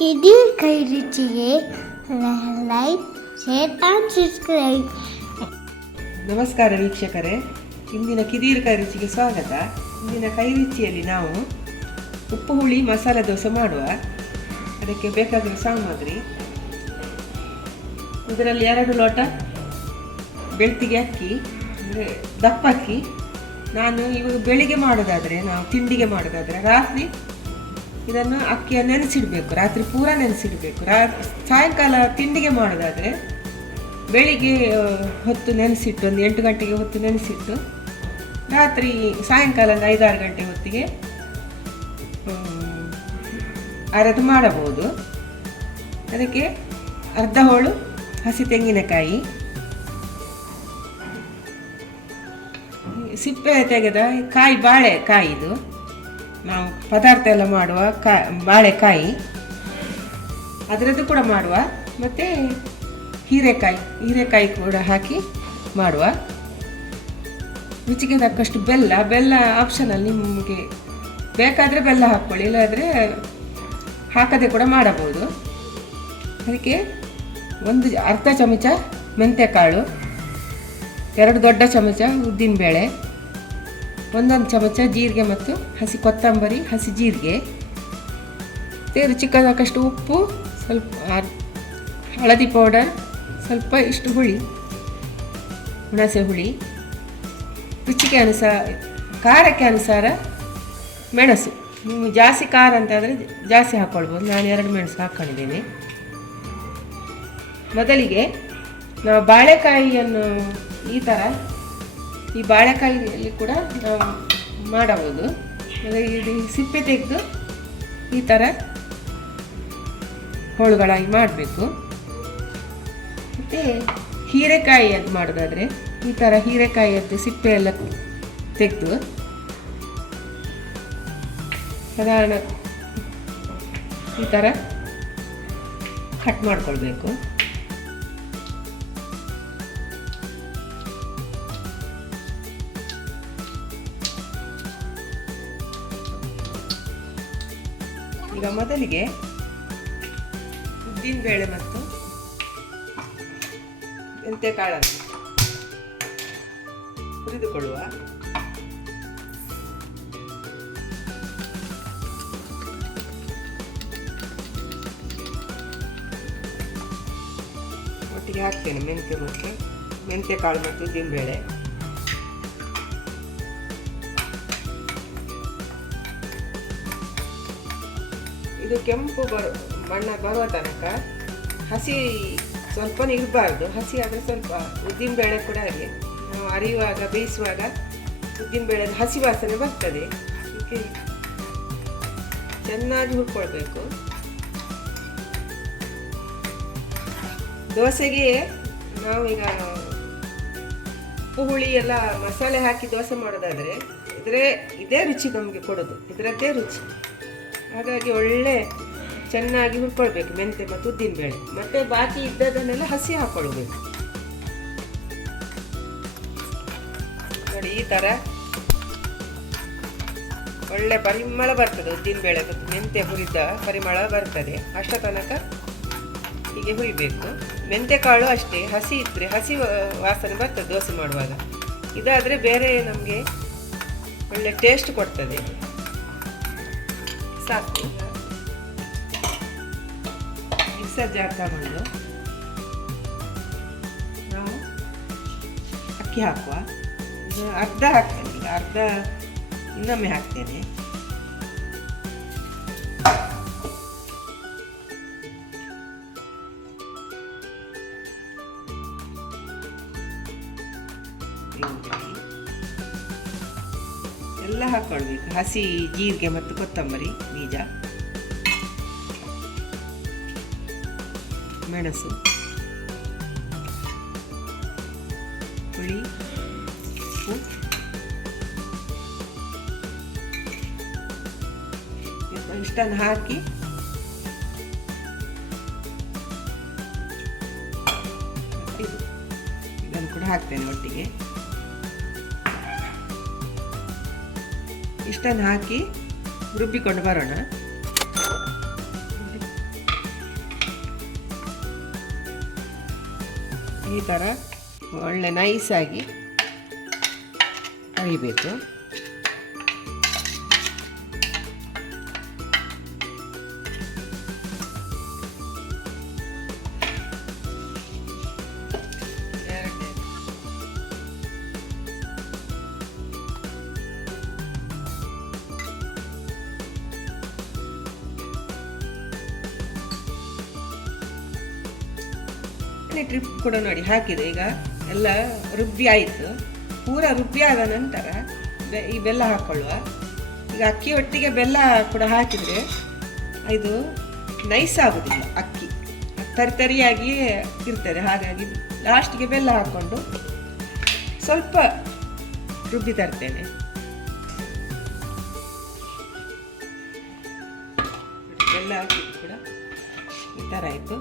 ಕಿಡಿರ್ ಕೈ ರುಚಿಗೆ like share and subscribe. ನಮಸ್ಕಾರ ವೀಕ್ಷಕರೇ, ಇಂದಿನ ಕಿದೀರ್ ಕೈ ರುಚಿಗೆ ಸ್ವಾಗತ. ಇಂದಿನ ಕೈ ರುಚಿಯಲ್ಲಿ ನಾವು ಉಪ್ಪು ಹುಳಿ ಮಸಾಲೆ ದೋಸೆ ಮಾಡುವ. ಅದಕ್ಕೆ ಬೇಕಾಗಿರೋ ಸಾಮಗ್ರಿ: ಇದರಲ್ಲಿ 2 ಲೋಟ ಬೆಳ್ತಿಗೆ ಅಕ್ಕಿ, ಅಂದರೆ ದಪ್ಪ ಅಕ್ಕಿ. ನಾನು ಇವಾಗ ಬೆಳಿಗ್ಗೆ ಮಾಡೋದಾದರೆ, ನಾವು ತಿಂಡಿಗೆ ಮಾಡೋದಾದರೆ ರಾತ್ರಿ ಇದನ್ನು ಅಕ್ಕಿಯನ್ನು ನೆನೆಸಿಡಬೇಕು, ರಾತ್ರಿ ಪೂರ ನೆನೆಸಿಡಬೇಕು. ಸಾಯಂಕಾಲ ತಿಂಡಿಗೆ ಮಾಡೋದಾದರೆ ಬೆಳಿಗ್ಗೆ ಹೊತ್ತು ನೆನೆಸಿಟ್ಟು, ಒಂದು 8 ಗಂಟೆಗೆ ಹೊತ್ತು ನೆನೆಸಿಟ್ಟು ರಾತ್ರಿ ಸಾಯಂಕಾಲ 5-6 ಗಂಟೆ ಹೊತ್ತಿಗೆ ಅರೆದು ಮಾಡಬಹುದು. ಅದಕ್ಕೆ ಅರ್ಧ ಹೋಳು ಹಸಿ ತೆಂಗಿನಕಾಯಿ, ಸಿಪ್ಪೆ ತೆಗೆದ ಬಾಳೆಕಾಯಿ, ಇದು ನಾವು ಪದಾರ್ಥ ಎಲ್ಲ ಮಾಡುವ ಬಾಳೆಕಾಯಿ ಅದರದ್ದು ಕೂಡ ಮಾಡುವ. ಮತ್ತು ಹೀರೆಕಾಯಿ ಕೂಡ ಹಾಕಿ ಮಾಡುವ. ರುಚಿಗೆ ತಕ್ಕಷ್ಟು ಬೆಲ್ಲ ಆಪ್ಷನಲ್, ನಿಮಗೆ ಬೇಕಾದರೆ ಬೆಲ್ಲ ಹಾಕ್ಕೊಳ್ಳಿ, ಇಲ್ಲಾದರೆ ಹಾಕದೆ ಕೂಡ ಮಾಡಬಹುದು. ಅದಕ್ಕೆ ಅರ್ಧ ಚಮಚ ಮೆಂತ್ಯಕಾಳು, 2 ದೊಡ್ಡ ಚಮಚ ಉದ್ದಿನಬೇಳೆ, 1 ಚಮಚ ಜೀರಿಗೆ ಮತ್ತು ಹಸಿ ಕೊತ್ತಂಬರಿ, ಹಸಿ ಜೀರಿಗೆ, ರುಚಿಗೆ ತಕ್ಕಷ್ಟು ಉಪ್ಪು, ಸ್ವಲ್ಪ ಹಳದಿ ಪೌಡರ್, ಸ್ವಲ್ಪ ಇಷ್ಟು ಹುಣಸೆ ಹುಳಿ, ರುಚಿಗೆ ಖಾರಕ್ಕೆ ಅನುಸಾರ ಮೆಣಸು. ನೀವು ಜಾಸ್ತಿ ಖಾರ ಅಂತಾದರೆ ಜಾಸ್ತಿ ಹಾಕ್ಕೊಳ್ಬೋದು. ನಾನು 2 ಮೆಣಸು ಹಾಕ್ಕೊಂಡಿದ್ದೇನೆ. ಮೊದಲಿಗೆ ನಾವು ಬಾಳೆಕಾಯಿಯನ್ನು ಈ ಬಾಳೆಕಾಯಿಯಲ್ಲಿ ಕೂಡ ನಾವು ಮಾಡಬಹುದು. ಇದು ಸಿಪ್ಪೆ ತೆಗೆದು ಈ ಥರ ಹೋಳುಗಳಾಗಿ ಮಾಡಬೇಕು. ಮತ್ತು ಹೀರೆಕಾಯಿಯದ್ದು ಮಾಡೋದಾದರೆ ಈ ಥರ ಹೀರೆಕಾಯಿಯದ್ದು ಸಿಪ್ಪೆ ಎಲ್ಲ ತೆಗೆದು ಸಾಧಾರಣ ಈ ಥರ ಕಟ್ ಮಾಡ್ಕೊಳ್ಬೇಕು. ಈಗ ಮೊದಲಿಗೆ ಉದ್ದಿನಬೇಳೆ ಮತ್ತು ಮೆಂತ್ಯಕಾಳನ್ನು ಹುರಿದುಕೊಳ್ಳುವ. ಒಟ್ಟಿಗೆ ಹಾಕ್ತೇನೆ ಮೆಂತ್ಯಕಾಳು ಮತ್ತು ಉದ್ದಿನಬೇಳೆ. ಇದು ಕೆಂಪು ಬಣ್ಣ ಬರುವ ತನಕ ಹಸಿ ಸ್ವಲ್ಪ ಇರಬಾರ್ದು. ಹಸಿ ಆದರೆ ಸ್ವಲ್ಪ ಉದ್ದಿನಬೇಳೆ ಕೂಡ ಹಾಗೆ ನಾವು ಅರಿಯುವಾಗ ಬೇಯಿಸುವಾಗ ಉದ್ದಿನಬೇಳೆದ ಹಸಿ ವಾಸನೆ ಬರ್ತದೆ. ಇದಕ್ಕೆ ಚೆನ್ನಾಗಿ ಹುರ್ಕೊಳ್ಬೇಕು. ದೋಸೆಗೆ ನಾವೀಗ ಉಪ್ಪು ಹುಳಿ ಎಲ್ಲ ಮಸಾಲೆ ಹಾಕಿ ದೋಸೆ ಮಾಡೋದಾದರೆ ಇದೇ ರುಚಿ ನಮಗೆ ಕೊಡೋದು, ಇದರದ್ದೇ ರುಚಿ. ಹಾಗಾಗಿ ಒಳ್ಳೆ ಚೆನ್ನಾಗಿ ಹುರ್ಕೊಳ್ಬೇಕು ಮೆಂತ್ಯ ಮತ್ತು ಉದ್ದಿನಬೇಳೆ. ಮತ್ತು ಬಾಕಿ ಇದ್ದದನ್ನೆಲ್ಲ ಹಸಿ ಹಾಕ್ಕೊಳ್ಬೇಕು. ನೋಡಿ, ಈ ಥರ ಒಳ್ಳೆ ಪರಿಮಳ ಬರ್ತದೆ. ಉದ್ದಿನಬೇಳೆ ಮತ್ತು ಮೆಂತ್ಯ ಹುರಿದ ಪರಿಮಳ ಬರ್ತದೆ. ಅಷ್ಟ ತನಕ ಹೀಗೆ ಹುರಿಬೇಕು. ಮೆಂತ್ಯಕಾಳು ಅಷ್ಟೇ, ಹಸಿ ಇದ್ದರೆ ಹಸಿ ವಾಸನೆ ಬರ್ತದೆ ದೋಸೆ ಮಾಡುವಾಗ. ಇದಾದರೆ ಬೇರೆ ನಮಗೆ ಒಳ್ಳೆ ಟೇಸ್ಟ್ ಕೊಡ್ತದೆ. ಸಾಕು. ಮಿಕ್ಸರ್ ಜಾರ್ ತಗೊಂಡು ನಾವು ಅಕ್ಕಿ ಹಾಕುವ. ಅರ್ಧ ಹಾಕ್ತೇನೆ, ಅರ್ಧ ಇನ್ನೊಮ್ಮೆ ಹಾಕ್ತೇನೆ. ಎಲ್ಲ ಹಾಕ್ಕೊಳ್ಬೇಕು. ಹಸಿ ಜೀರಿಗೆ ಮತ್ತು ಕೊತ್ತಂಬರಿ ಬೀಜ, ಮೆಣಸು, ಹುಳಿ, ಉಪ್ಪು, ಇಷ್ಟನ್ನು ಹಾಕಿ ಇದನ್ನು ಕೂಡ ಹಾಕ್ತೇನೆ ಒಟ್ಟಿಗೆ. ಇಷ್ಟನ್ನು ಹಾಕಿ ರುಬ್ಬಿಕೊಂಡು ಬರೋಣ. ಈ ಥರ ಒಳ್ಳೆ ನೈಸಾಗಿ ಅರಿಬೇಕು. ಟ್ರಿಪ್ ಕೂಡ ನೋಡಿ ಹಾಕಿದೆ. ಈಗ ಎಲ್ಲ ರುಬ್ಬಿ ಆಯಿತು. ಪೂರ ರುಬ್ಬಿ ಆದ ನಂತರ ಈ ಬೆಲ್ಲ ಹಾಕ್ಕೊಳ್ಳುವ. ಈಗ ಅಕ್ಕಿ ಒಟ್ಟಿಗೆ ಬೆಲ್ಲ ಕೂಡ ಹಾಕಿದರೆ ಇದು ನೈಸ್ ಆಗೋದಿಲ್ಲ, ಅಕ್ಕಿ ತರಿತರಿಯಾಗಿ ಇರ್ತದೆ. ಹಾಗಾಗಿ ಲಾಸ್ಟಿಗೆ ಬೆಲ್ಲ ಹಾಕ್ಕೊಂಡು ಸ್ವಲ್ಪ ರುಬ್ಬಿ ತರ್ತೇನೆ. ಬೆಲ್ಲ ಹಾಕಿದ್ದು ಕೂಡ ಈ ಥರ ಆಯಿತು.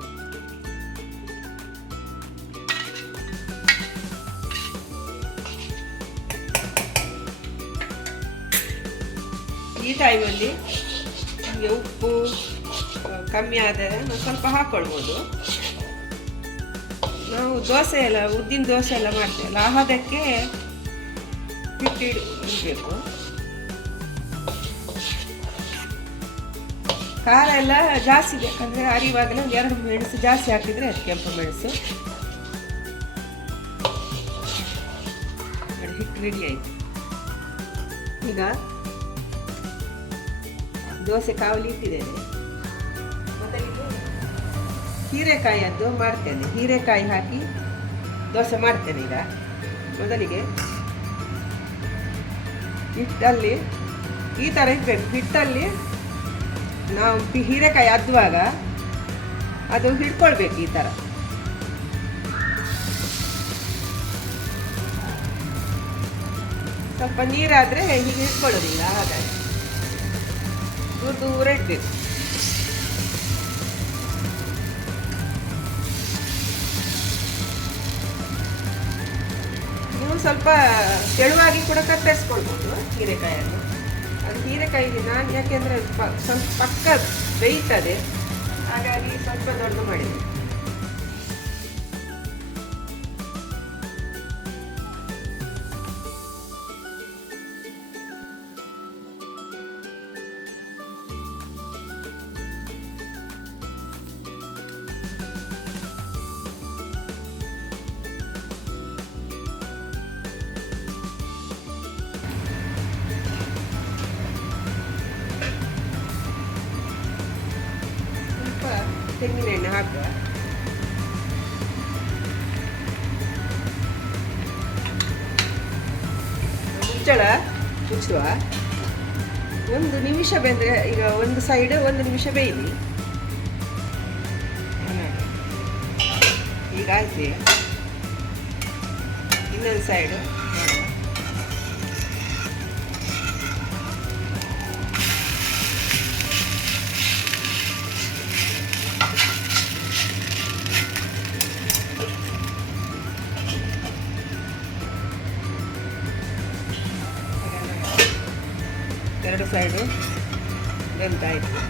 ಈ ಟೈಮಲ್ಲಿ ನಿಮಗೆ ಉಪ್ಪು ಕಮ್ಮಿ ಆದರೆ ಸ್ವಲ್ಪ ಹಾಕ್ಕೊಳ್ಬೋದು. ನಾವು ದೋಸೆ ಎಲ್ಲ ಉದ್ದಿನ ದೋಸೆ ಎಲ್ಲ ಮಾಡ್ತೇವಲ್ಲ, ಅದಕ್ಕೆ ಹಿಟ್ಟು ಇಡಬೇಕು. ಖಾರ ಎಲ್ಲ ಜಾಸ್ತಿ ಬೇಕಂದರೆ ಅರಿವಾಗಲೇ ಒಂದು 2 ಮೆಣಸು ಜಾಸ್ತಿ ಹಾಕಿದರೆ ಅದು ಕೆಂಪು ಮೆಣಸು. ಹಿಟ್ಟು ರೆಡಿ ಆಯಿತು. ಈಗ ದೋಸೆ ಕಾವಲಿ ಇಟ್ಟಿದ್ದೇನೆ. ಮೊದಲಿಗೆ ಹೀರೆಕಾಯಿಯದ್ದು ಮಾಡ್ತೇನೆ. ಹೀರೆಕಾಯಿ ಹಾಕಿ ದೋಸೆ ಮಾಡ್ತೇನೆ. ಈಗ ಮೊದಲಿಗೆ ಹಿಟ್ಟಲ್ಲಿ ಈ ಥರ ಇರಬೇಕು. ಹಿಟ್ಟಲ್ಲಿ ನಾವು ಹೀರೆಕಾಯಿ ಅದ್ದುವಾಗ ಅದು ಹಿಡ್ಕೊಳ್ಬೇಕು. ಈ ಥರ ಸ್ವಲ್ಪ ನೀರಾದರೆ ಹೀಗೆ ಹಿಡ್ಕೊಳ್ಳೋದಿಲ್ಲ. ಹಾಗಾಗಿ ದೂರ ಇಡಬೇಕು. ನೀವು ಸ್ವಲ್ಪ ತೆಳುವಾಗಿ ಕೂಡ ಕತ್ತರಿಸ್ಕೊಳ್ಬೋದು ಹೀರೆಕಾಯನ್ನು. ಅದು ಹೀರೆಕಾಯಿಗೆ ನಾನು ಯಾಕೆಂದರೆ ಸ್ವಲ್ಪ ಪಕ್ಕ ಬೇಯ್ತದೆ, ಹಾಗಾಗಿ ಸ್ವಲ್ಪ ದೊಡ್ಡ ಮಾಡಿದೆ. ತೆಂಗಿನ ಎಣ್ಣೆ ಹಾಕುವ. ಮುಚ್ಚುವ. 1 ನಿಮಿಷ ಬೆಂದರೆ, ಈಗ ಒಂದು ಸೈಡ್ 1 ನಿಮಿಷ ಬೇಯಲಿ. ಈಗ ಆಯ್ತು. ಇನ್ನೊಂದು ಸೈಡು ಎರಡು ಸೈಡು ಬೆಂದಾಯಿತು.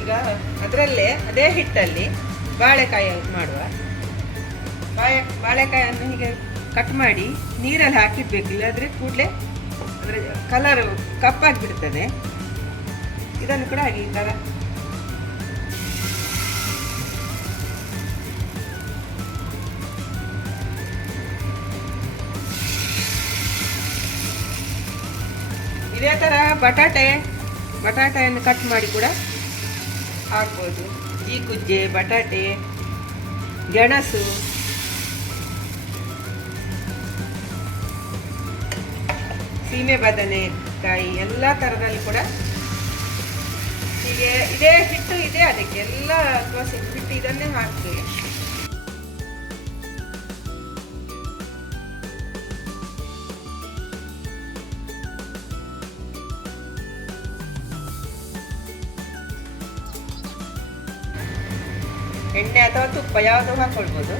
ಈಗ ಅದರಲ್ಲೇ ಅದೇ ಹಿಟ್ಟಲ್ಲಿ ಬಾಳೆಕಾಯಿ ಮಾಡುವ. ಬಾಳೆಕಾಯನ್ನು ಹೀಗೆ ಕಟ್ ಮಾಡಿ ನೀರಲ್ಲಿ ಹಾಕಿಡ್ಬೇಕು, ಇಲ್ಲಾದರೆ ಕೂಡಲೇ ಅದರ ಕಲರ್ ಕಪ್ಪಾಗಿಬಿಡ್ತದೆ. ಇದನ್ನು ಕೂಡ ಹಾಗೆ ಈ ಥರ ಇದೇ ಥರ ಬಟಾಟೆಯನ್ನು ಕಟ್ ಮಾಡಿ ಕೂಡ ಹಾಕ್ಬೋದು. ಈ ಕುಜ್ಜೆ, ಬಟಾಟೆ, ಗೆಣಸು, ಸೀಮೆ ಬದನೆಕಾಯಿ ಎಲ್ಲ ಥರದಲ್ಲಿ ಕೂಡ ಹೀಗೆ ಇದೇ ಹಿಟ್ಟು ಇದೆ, ಅದಕ್ಕೆ ಎಲ್ಲ ದೋಸೆ ಹಿಟ್ಟು ಇದನ್ನೇ ಹಾಕ್ತೀವಿ. ಎಣ್ಣೆ ಅಥವಾ ತುಪ್ಪ ಯಾವುದು ಹಾಕೊಳ್ಬೋದು.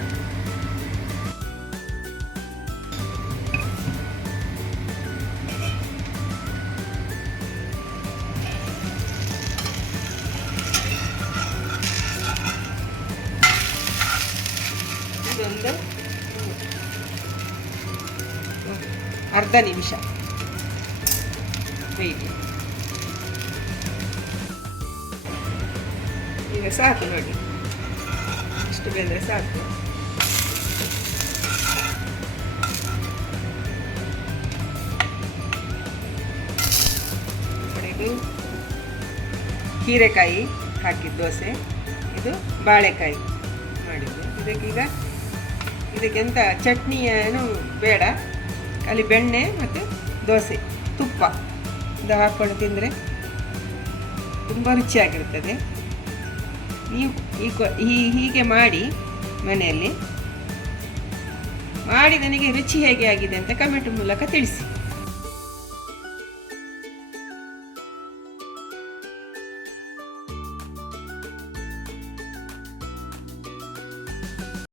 ಅರ್ಧ ನಿಮಿಷ ಬೇಯಲಿ. ಈಗ ಸಾಕು ನೋಡಿ, ಇಷ್ಟು ಬೆಂದರೆ ಸಾಕು. ಇದು ಹೀರೆಕಾಯಿ ಹಾಕಿದ ದೋಸೆ, ಇದು ಬಾಳೆಕಾಯಿ ಮಾಡಿದ್ದು. ಇದಕ್ಕೆಂತ ಚಟ್ನಿ ಏನು ಬೇಡ, ಅಲ್ಲಿ ಬೆಣ್ಣೆ ಮತ್ತು ದೋಸೆ ತುಪ್ಪ ಇದು ಹಾಕ್ಕೊಂಡು ತಿಂದರೆ ತುಂಬ ರುಚಿಯಾಗಿರ್ತದೆ. ನೀವು ಹೀಗೆ ಮಾಡಿ ಮನೆಯಲ್ಲಿ ಮಾಡಿ ನನಗೆ ರುಚಿ ಹೇಗೆ ಆಗಿದೆ ಅಂತ ಕಮೆಂಟ್ ಮೂಲಕ ತಿಳಿಸಿ.